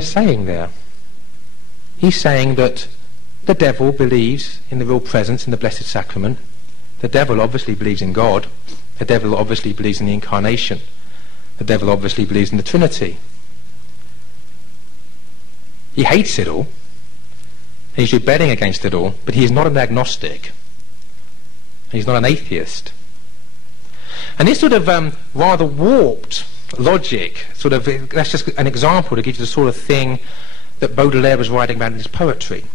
saying there? He's saying that the devil believes in the real presence in the Blessed Sacrament. The devil obviously believes in God. The devil obviously believes in the Incarnation. The devil obviously believes in the Trinity. He hates it all. He's rebelling against it all, but he is not an agnostic. He's not an atheist. And this sort of rather warped logic, that's just an example to give you the sort of thing that Baudelaire was writing about in his poetry.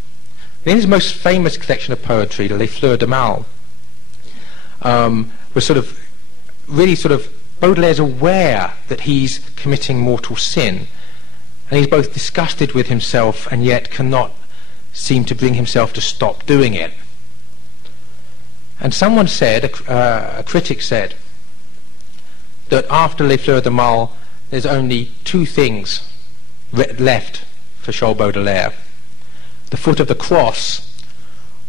In his most famous collection of poetry, Les Fleurs de Mal, was Baudelaire's aware that he's committing mortal sin, and he's both disgusted with himself and yet cannot seem to bring himself to stop doing it. And someone said, a critic said, that after Les Fleurs de Mal there's only two things left for Charles Baudelaire: the foot of the cross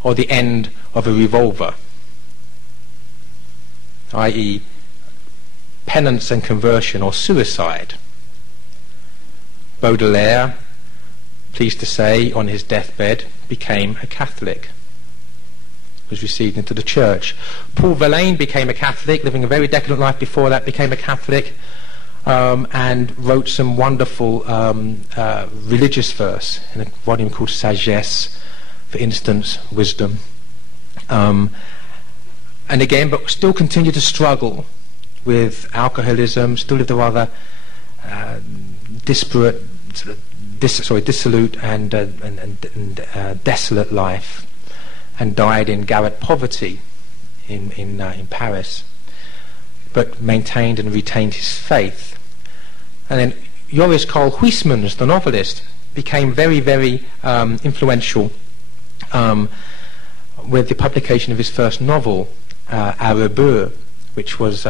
or the end of a revolver, i.e. penance and conversion or suicide. Baudelaire, pleased to say, on his deathbed became a Catholic, was received into the church. Paul Verlaine became a Catholic, living a very decadent life before that, became a Catholic, and wrote some wonderful religious verse in a volume called Sagesse, for instance, wisdom. And again, but still continued to struggle with alcoholism, still lived a rather dissolute and desolate life, and died in garret poverty in Paris, but maintained and retained his faith. And then Joris Karl Huysmans, the novelist, became very, very influential with the publication of his first novel, A Rebeu, which was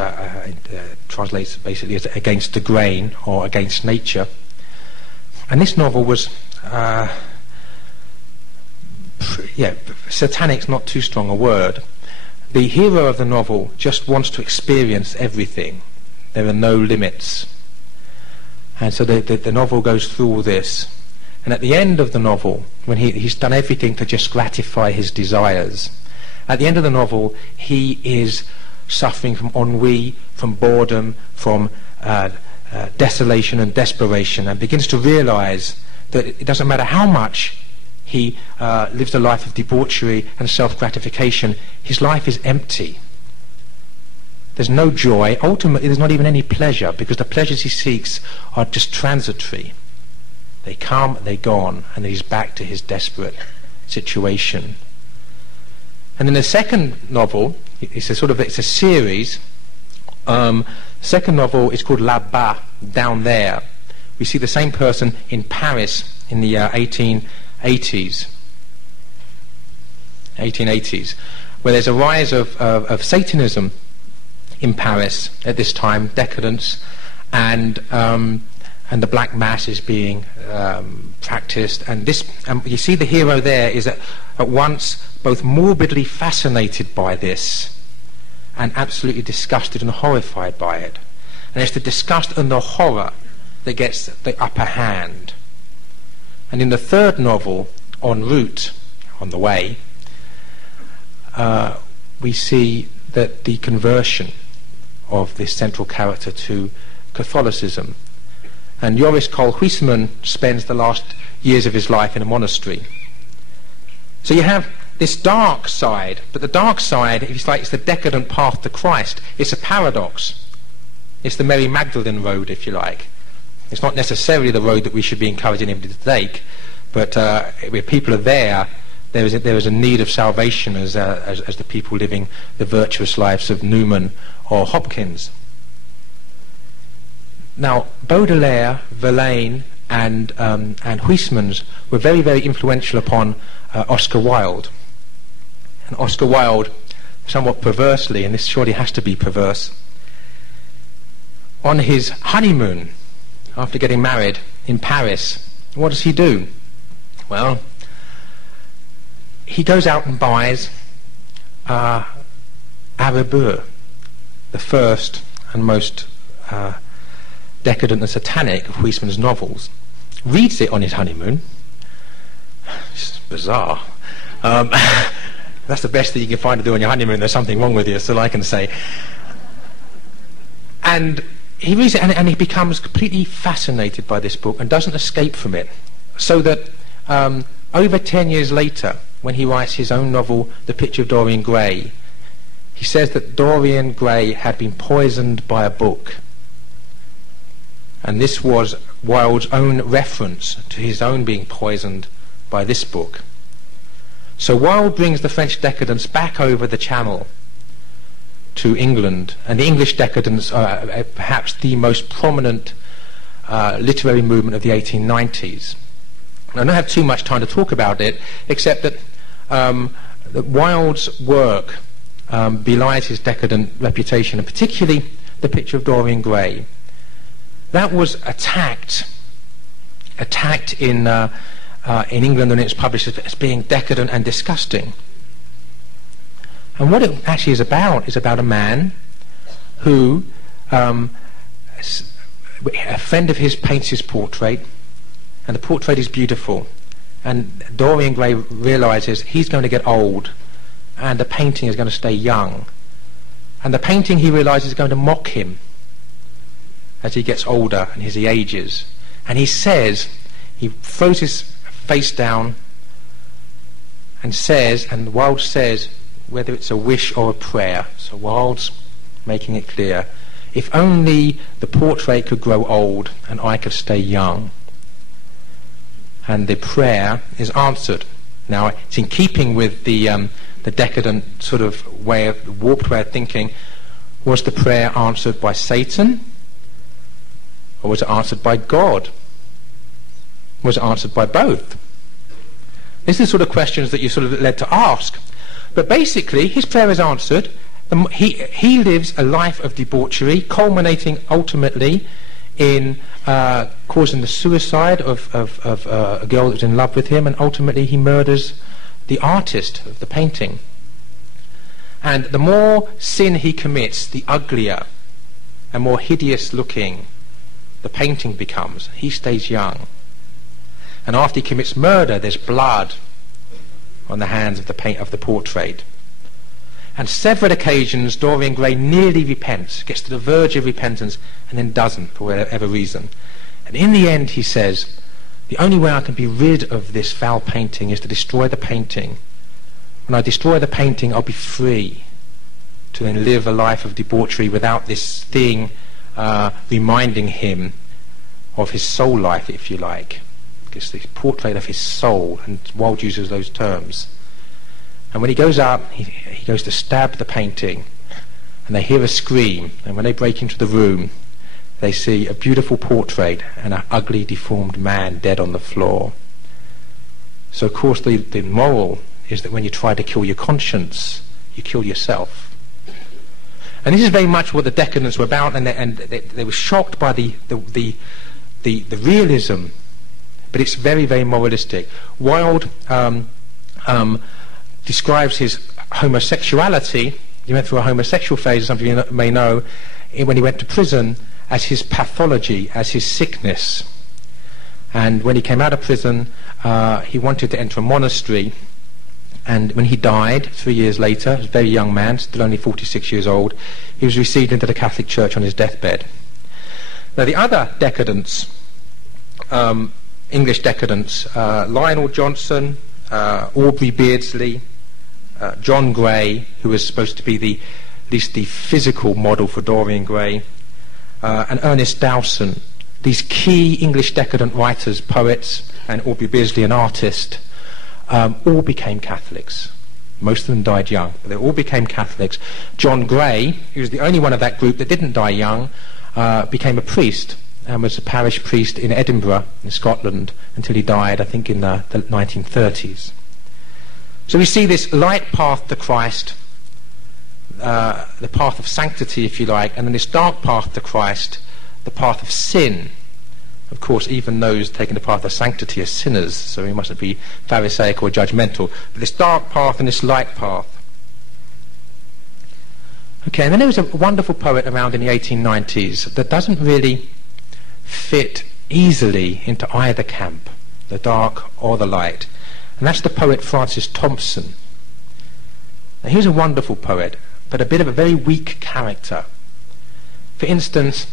translates basically as Against the Grain or Against Nature. And this novel was satanic's not too strong a word. The hero of the novel just wants to experience everything. There are no limits. And so the novel goes through all this. And at the end of the novel, when he's done everything to just gratify his desires, at the end of the novel he is suffering from ennui, from boredom, from desolation and desperation, and begins to realize that it doesn't matter how much he lives a life of debauchery and self-gratification, his life is empty. There's no joy. Ultimately, there's not even any pleasure, because the pleasures he seeks are just transitory. They come, they're gone, and then he's back to his desperate situation. And in the second novel, it's a series. Second novel is called Là-bas, Down There. We see the same person in Paris in the 1880s, where there's a rise of Satanism in Paris at this time, decadence, and the Black Mass is being practiced. And you see the hero there is at once both morbidly fascinated by this and absolutely disgusted and horrified by it. And it's the disgust and the horror that gets the upper hand. And in the third novel, En route, on the way, we see that the conversion of this central character to Catholicism. And Joris Karl Huysmans spends the last years of his life in a monastery. So you have this dark side, but the dark side, it's the decadent path to Christ. It's a paradox. It's the Mary Magdalene road, if you like. It's not necessarily the road that we should be encouraging everybody to take, but where people are there is a need of salvation as the people living the virtuous lives of Newman or Hopkins. Now, Baudelaire, Verlaine, and Huysmans were very, very influential upon Oscar Wilde. And Oscar Wilde, somewhat perversely, and this surely has to be perverse, on his honeymoon, after getting married in Paris, what does he do? Well, he goes out and buys A Rebeu, the first and most decadent and satanic of Huysmans' novels. reads it on his honeymoon. It's bizarre. That's the best thing you can find to do on your honeymoon. There's something wrong with you, that's all I can say. And he reads it, and he becomes completely fascinated by this book and doesn't escape from it. So that over 10 years later, when he writes his own novel, The Picture of Dorian Gray, he says that Dorian Gray had been poisoned by a book. And this was Wilde's own reference to his own being poisoned by this book. So Wilde brings the French decadence back over the Channel to England, and the English decadence are perhaps the most prominent literary movement of the 1890s. I don't have too much time to talk about it, except that Wilde's work belies his decadent reputation, and particularly The Picture of Dorian Gray. That was attacked in England when it was published as being decadent and disgusting. And what it actually is about a man who, a friend of his paints his portrait, and the portrait is beautiful, and Dorian Gray realizes he's going to get old, and the painting is going to stay young, and the painting, he realizes, is going to mock him as he gets older and as he ages. And he says, he throws his face down and says, and Wilde says, whether it's a wish or a prayer, so Wilde's making it clear, if only the portrait could grow old and I could stay young. And the prayer is answered. Now, it's in keeping with the decadent sort of warped way of thinking. Was the prayer answered by Satan? Or was it answered by God? Was it answered by both? These are the sort of questions that you're sort of led to ask. But basically, his prayer is answered. He lives a life of debauchery, culminating ultimately in causing the suicide of a girl that was in love with him, and ultimately he murders the artist of the painting. And the more sin he commits, the uglier and more hideous looking the painting becomes. He stays young. And after he commits murder, there's blood on the hands of the portrait. And several occasions Dorian Gray nearly repents, gets to the verge of repentance, and then doesn't, for whatever reason. And in the end he says, the only way I can be rid of this foul painting is to destroy the painting. When I destroy the painting, I'll be free to then live a life of debauchery without this thing reminding him of his soul life, if you like. It's the portrait of his soul, and Wilde uses those terms. And when he goes up, he goes to stab the painting, and they hear a scream, and when they break into the room, they see a beautiful portrait and an ugly, deformed man dead on the floor. So of course the moral is that when you try to kill your conscience, you kill yourself. And this is very much what the decadents were about, and they were shocked by the realism, but it's very, very moralistic. Wilde describes his homosexuality. He went through a homosexual phase, as some of you may know, when he went to prison, as his pathology, as his sickness. And when he came out of prison, he wanted to enter a monastery. And when he died 3 years later, a very young man, still only 46 years old, he was received into the Catholic Church on his deathbed. Now the other decadents, English decadents, Lionel Johnson, Aubrey Beardsley, John Gray, who was supposed to be at least the physical model for Dorian Gray, and Ernest Dowson, these key English decadent writers, poets, and Aubrey Beardsley, an artist, all became Catholics. Most of them died young, but they all became Catholics. John Gray, who was the only one of that group that didn't die young, became a priest and was a parish priest in Edinburgh, in Scotland, until he died, I think, in the 1930s. So we see this light path to Christ, the path of sanctity, if you like, and then this dark path to Christ, the path of sin. Of course, even those taking the path of sanctity are sinners, so we mustn't be pharisaical or judgmental. But this dark path and this light path. Okay, and then there was a wonderful poet around in the 1890s that doesn't really fit easily into either camp, the dark or the light. And that's the poet Francis Thompson. Now, he was a wonderful poet, but a bit of a very weak character. For instance,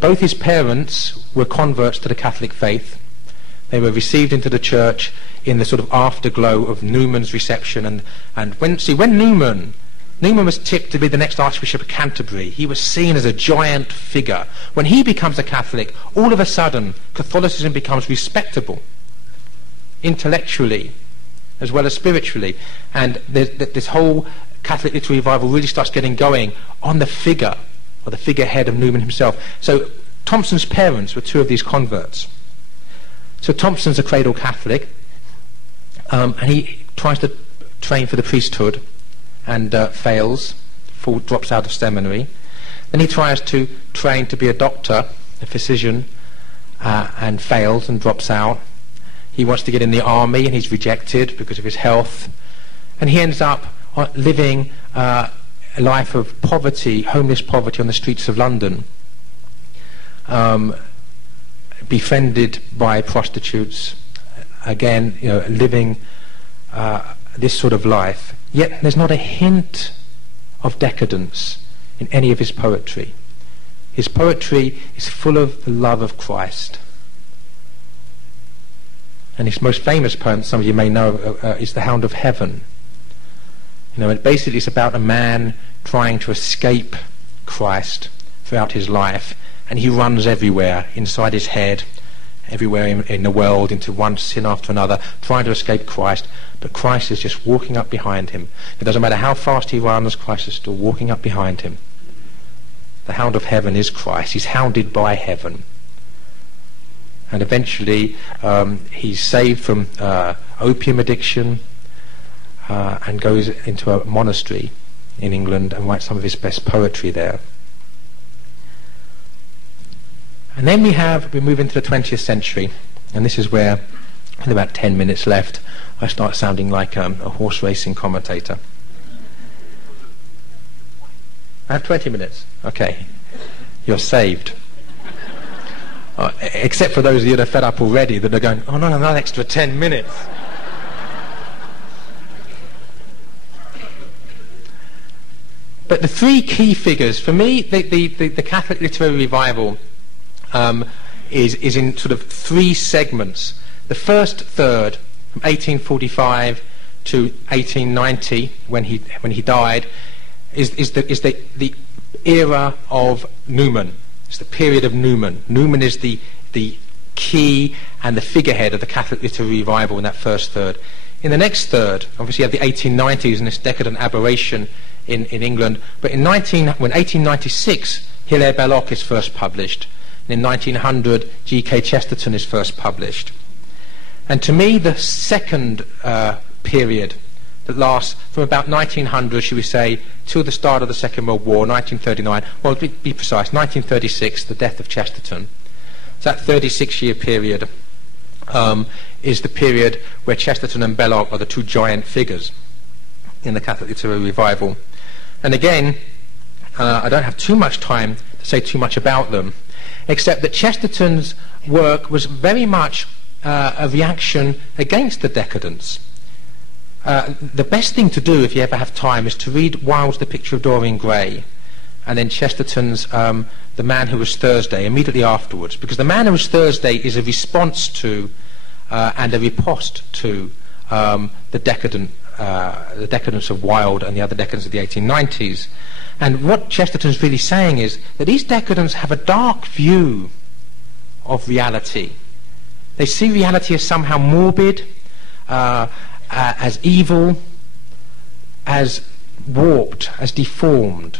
both his parents were converts to the Catholic faith. They were received into the church in the sort of afterglow of Newman's reception. And when Newman was tipped to be the next Archbishop of Canterbury, he was seen as a giant figure. When he becomes a Catholic, all of a sudden, Catholicism becomes respectable, intellectually, as well as spiritually. And this whole Catholic literary revival really starts getting going on the figure, or the figurehead of Newman himself. So Thompson's parents were two of these converts. So Thompson's a cradle Catholic, and he tries to train for the priesthood and fails, drops out of seminary. Then he tries to train to be a doctor, a physician, and fails and drops out. He wants to get in the army, and he's rejected because of his health. And he ends up living a life of poverty, homeless poverty on the streets of London, befriended by prostitutes, again, living this sort of life. Yet there's not a hint of decadence in any of his poetry. His poetry is full of the love of Christ. And his most famous poem, some of you may know, is The Hound of Heaven. Basically it's about a man trying to escape Christ throughout his life, and he runs everywhere, inside his head, everywhere in the world, into one sin after another, trying to escape Christ, but Christ is just walking up behind him. It doesn't matter how fast he runs, Christ is still walking up behind him. The Hound of Heaven is Christ. He's hounded by heaven. And eventually he's saved from opium addiction and goes into a monastery in England and writes some of his best poetry there. And then we move into the 20th century, and this is where, with about 10 minutes left, I start sounding like a horse racing commentator. I have 20 minutes. Okay. You're saved. Except for those of you that are fed up already, that are going, oh no, another extra 10 minutes. But the three key figures, for me, the Catholic literary revival is in sort of three segments. The first third, from 1845 to 1890, when he died, is the era of Newman. It's the period of Newman. Newman is the key and the figurehead of the Catholic literary revival in that first third. In the next third, obviously you have the 1890s and this decadent aberration in England, but when 1896, Hilaire Belloc is first published. And in 1900, G.K. Chesterton is first published. And to me, the second period that lasts from about 1900, should we say, till the start of the Second World War, 1939, well, to be precise, 1936, the death of Chesterton. So that 36-year period is the period where Chesterton and Belloc are the two giant figures in the Catholic literary revival. And again, I don't have too much time to say too much about them, except that Chesterton's work was very much a reaction against the decadence. The best thing to do, if you ever have time, is to read Wilde's The Picture of Dorian Gray, and then Chesterton's The Man Who Was Thursday immediately afterwards, because The Man Who Was Thursday is a response to and a riposte to the decadence of Wilde and the other decadence of the 1890s. And what Chesterton's really saying is that these decadents have a dark view of reality. They see reality as somehow morbid, as evil, as warped, as deformed.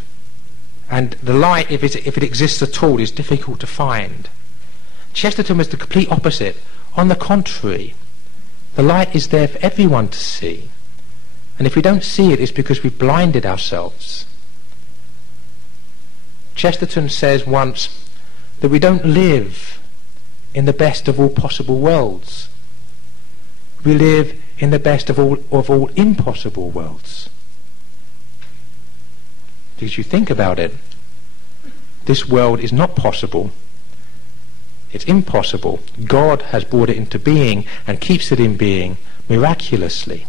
And the light, if it exists at all, is difficult to find. Chesterton was the complete opposite. On the contrary, the light is there for everyone to see. And if we don't see it, it's because we've blinded ourselves. Chesterton says once that we don't live in the best of all possible worlds. We live in the best of all impossible worlds. Because you think about it, this world is not possible. It's impossible. God has brought it into being and keeps it in being miraculously.